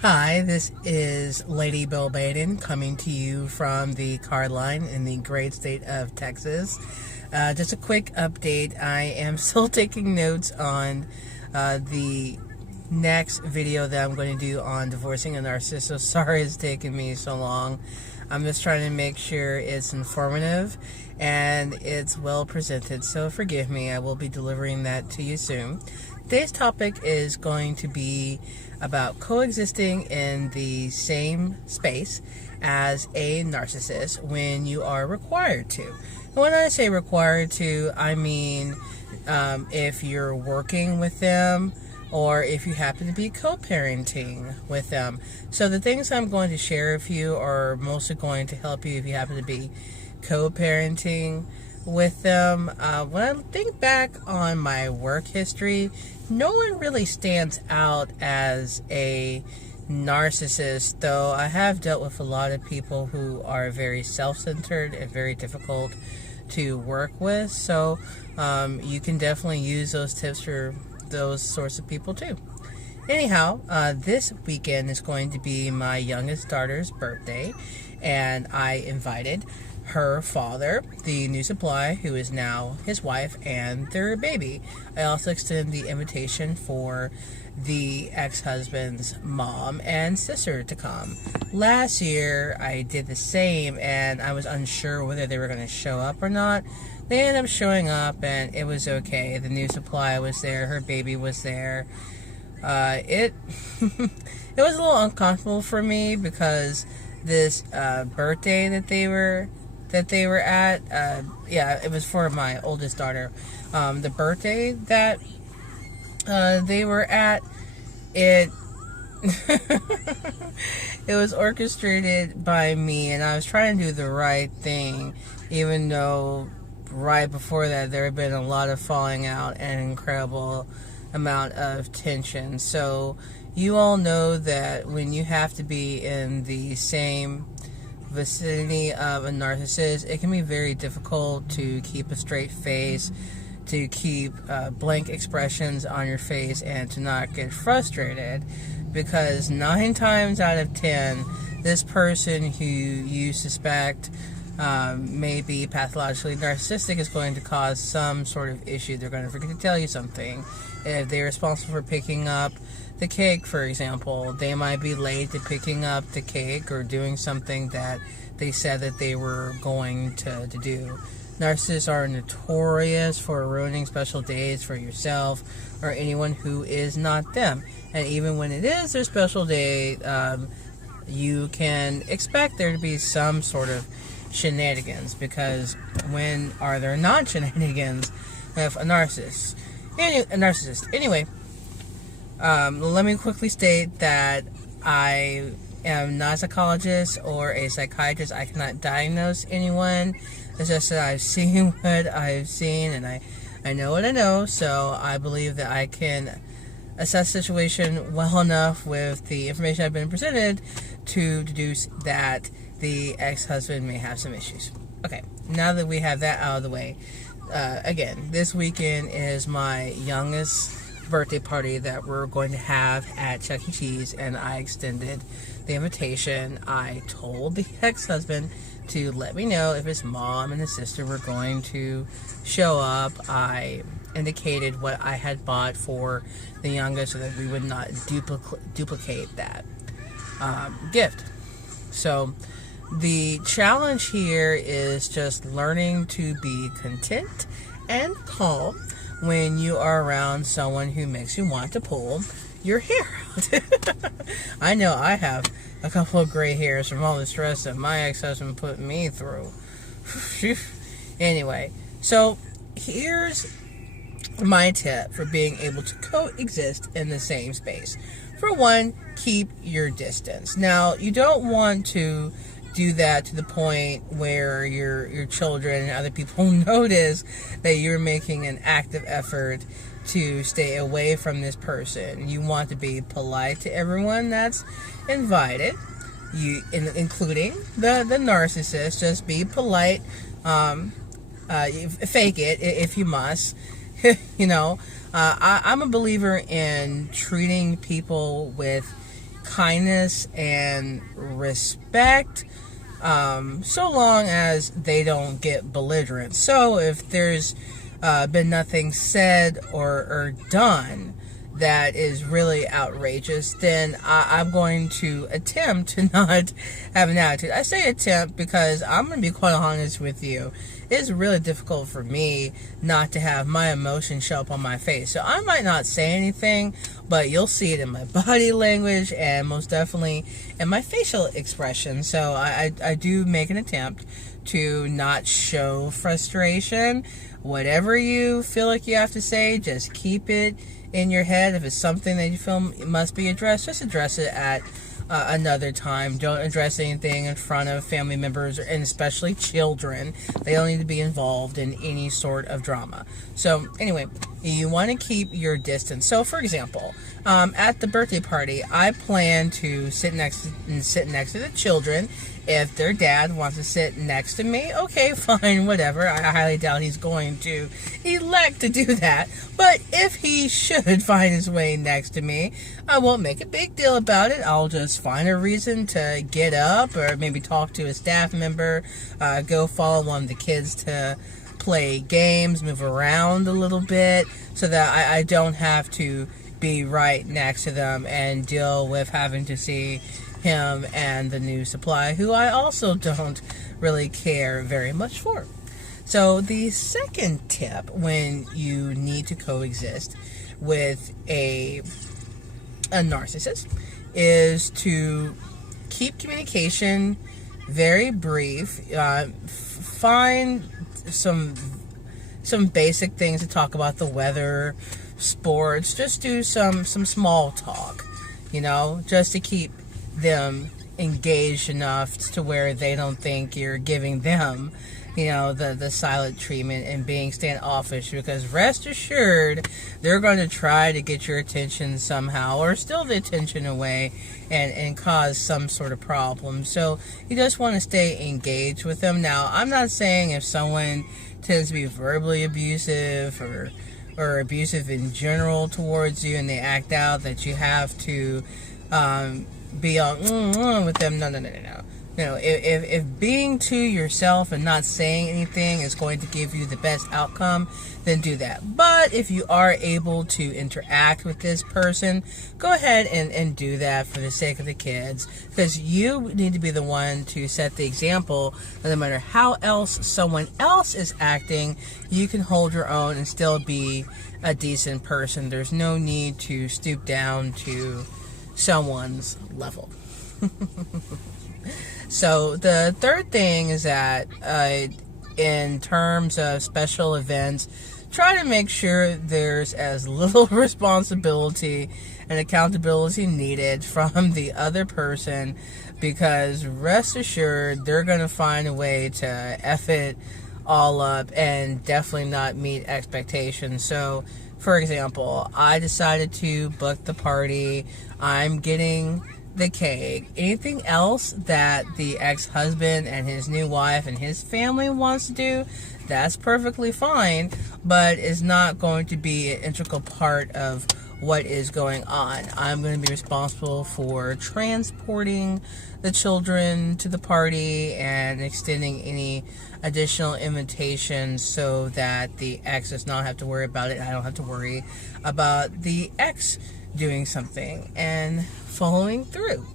Hi, this is Lady Bill Baden coming to you from the card line in the great state of Texas. Just a quick update. I am still taking notes on the next video that I'm going to do on divorcing a narcissist. So sorry it's taken me so long. I'm just trying to make sure it's informative and it's well presented. So forgive me. I will be delivering that to you soon. Today's topic is going to be about coexisting in the same space as a narcissist when you are required to. And when I say required to, I mean if you're working with them or if you happen to be co-parenting with them. So the things I'm going to share with you are mostly going to help you if you happen to be co-parenting with them. When I think back on my work history, no one really stands out as a narcissist, though I have dealt with a lot of people who are very self-centered and very difficult to work with. So you can definitely use those tips for those sorts of people too. Anyhow, this weekend is going to be my youngest daughter's birthday, and I invited her father, the new supply, who is now his wife, and their baby. I also extended the invitation for the ex-husband's mom and sister to come. Last year, I did the same, and I was unsure whether they were going to show up or not. They ended up showing up, and it was okay. The new supply was there. Her baby was there. It was a little uncomfortable for me because this birthday that they were at, it was for my oldest daughter. The birthday that they were at, it it was orchestrated by me, and I was trying to do the right thing, even though right before that there had been a lot of falling out and an incredible amount of tension. So you all know that when you have to be in the same vicinity of a narcissist, it can be very difficult to keep a straight face, to keep blank expressions on your face, and to not get frustrated, because 9 times out of 10 this person who you suspect may be pathologically narcissistic is going to cause some sort of issue. They're going to forget to tell you something. If they're responsible for picking up the cake, for example, they might be late to picking up the cake or doing something that they said that they were going to do. Narcissists are notorious for ruining special days for yourself or anyone who is not them. And even when it is their special day, you can expect there to be some sort of shenanigans, because when are there not shenanigans with a narcissist? Anyway, let me quickly state that I am not a psychologist or a psychiatrist. I cannot diagnose anyone. It's just that I've seen what I've seen, and I know what I know, so I believe that I can assess the situation well enough with the information I've been presented to deduce that the ex-husband may have some issues. Okay, now that we have that out of the way, again, this weekend is my youngest birthday party that we're going to have at Chuck E. Cheese, and I extended the invitation. I told the ex-husband to let me know if his mom and his sister were going to show up. I indicated what I had bought for the youngest so that we would not duplicate that gift. So the challenge here is just learning to be content and calm when you are around someone who makes you want to pull your hair out. I know I have a couple of gray hairs from all the stress that my ex-husband put me through. Anyway, so here's my tip for being able to coexist in the same space. For one, keep your distance. Now, you don't want to do that to the point where your children and other people notice that you're making an active effort to stay away from this person. You want to be polite to everyone that's invited, including the narcissist. Just be polite. Fake it if you must. I'm a believer in treating people with kindness and respect, so long as they don't get belligerent. So if there's been nothing said or done that is really outrageous, then I'm going to attempt to not have an attitude. I say attempt because I'm going to be quite honest with you. It's really difficult for me not to have my emotions show up on my face. So I might not say anything, but you'll see it in my body language and most definitely in my facial expression. So I do make an attempt to not show frustration. Whatever you feel like you have to say, just keep it in your head. If it's something that you feel must be addressed, just address it at another time. Don't address anything in front of family members, and especially children. They don't need to be involved in any sort of drama. So anyway, you want to keep your distance. So for example, at the birthday party, I plan to sit next to the children. If their dad wants to sit next to me, okay, fine, whatever. I highly doubt he's going to elect to do that. But if he should find his way next to me, I won't make a big deal about it. I'll just find a reason to get up or maybe talk to a staff member, go follow one of the kids to play games, move around a little bit so that I don't have to be right next to them and deal with having to see him and the new supply, who I also don't really care very much for. So the second tip when you need to coexist with a narcissist is to keep communication very brief. Find some basic things to talk about: the weather, sports. Just do some small talk, just to keep them engaged enough to where they don't think you're giving them, the silent treatment and being standoffish, because rest assured they're going to try to get your attention somehow or steal the attention away and cause some sort of problem. So you just want to stay engaged with them. Now, I'm not saying if someone tends to be verbally abusive or abusive in general towards you and they act out that you have to be on with them. No. If being to yourself and not saying anything is going to give you the best outcome, then do that. But if you are able to interact with this person, go ahead and do that for the sake of the kids, because you need to be the one to set the example. And no matter how else someone else is acting, you can hold your own and still be a decent person. There's no need to stoop down to someone's level. So the third thing is that in terms of special events, try to make sure there's as little responsibility and accountability needed from the other person, because rest assured they're going to find a way to F it all up and definitely not meet expectations. So for example, I decided to book the party. I'm getting the cake. Anything else that the ex-husband and his new wife and his family wants to do, that's perfectly fine, but it's not going to be an integral part of what is going on. I'm going to be responsible for transporting the children to the party and extending any additional invitations so that the ex does not have to worry about it. I don't have to worry about the ex doing something and following through.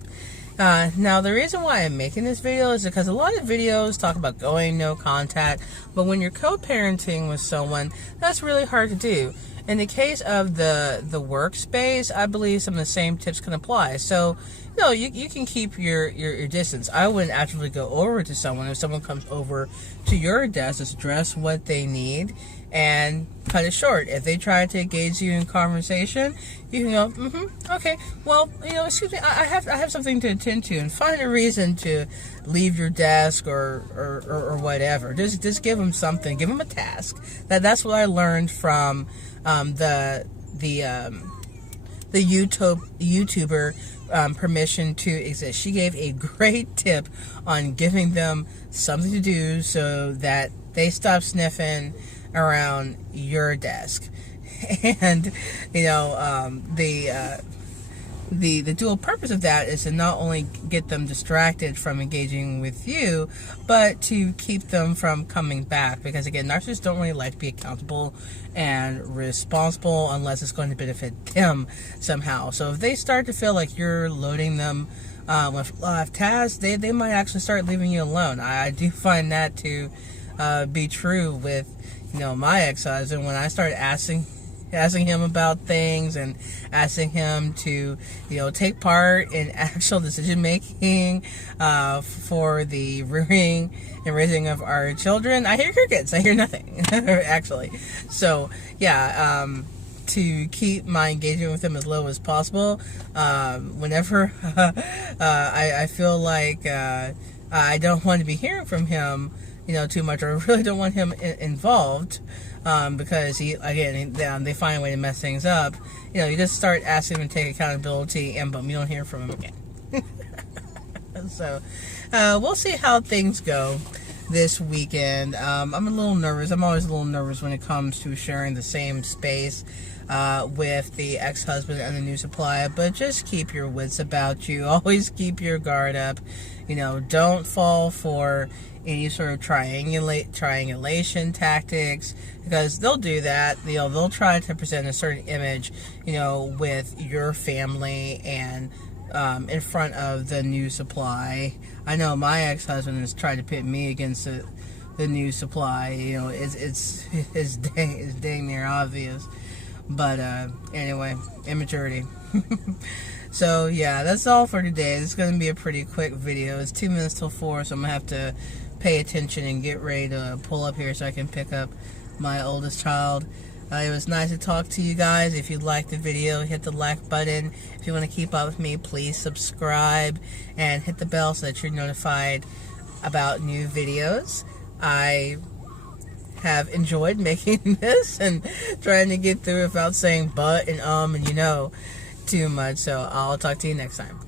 Now, the reason why I'm making this video is because a lot of videos talk about going no contact, but when you're co-parenting with someone, that's really hard to do. In the case of the workspace, I believe some of the same tips can apply. So, you can keep your distance. I wouldn't actively go over to someone. If someone comes over to your desk, just address what they need and cut it short. If they try to engage you in conversation, you can go, okay, well, excuse me, I have something to attend to, and find a reason to leave your desk or whatever. Just give them something. Give them a task. That's what I learned from the YouTuber Permission to Exist. She gave a great tip on giving them something to do so that they stop sniffing around your desk. And the the dual purpose of that is to not only get them distracted from engaging with you, but to keep them from coming back. Because again, narcissists don't really like to be accountable and responsible unless it's going to benefit them somehow. So if they start to feel like you're loading them with a lot of tasks, they might actually start leaving you alone. I do find that to be true with, my ex-husband. When I started asking him about things and asking him to, take part in actual decision making for the rearing and raising of our children, I hear crickets. I hear nothing, actually. So, yeah, to keep my engagement with him as low as possible, whenever I feel like I don't want to be hearing from him, too much, or I really don't want him involved, because they find a way to mess things up. You just start asking him to take accountability, and boom, you don't hear from him again. So, we'll see how things go this weekend. I'm a little nervous. I'm always a little nervous when it comes to sharing the same space with the ex-husband and the new supplier, but just keep your wits about you. Always keep your guard up. Don't fall for any sort of triangulation tactics, because they'll do that. They'll try to present a certain image, with your family and in front of the new supply. I know my ex-husband has tried to pit me against the new supply. It's dang near obvious. But anyway, immaturity. So yeah, that's all for today. This is going to be a pretty quick video. It's 2 minutes till 4, so I'm going to have to pay attention and get ready to pull up here so I can pick up my oldest child. It was nice to talk to you guys. If you liked the video, hit the like button. If you want to keep up with me, please subscribe and hit the bell so that you're notified about new videos. I have enjoyed making this and trying to get through it without saying but and and too much. So I'll talk to you next time.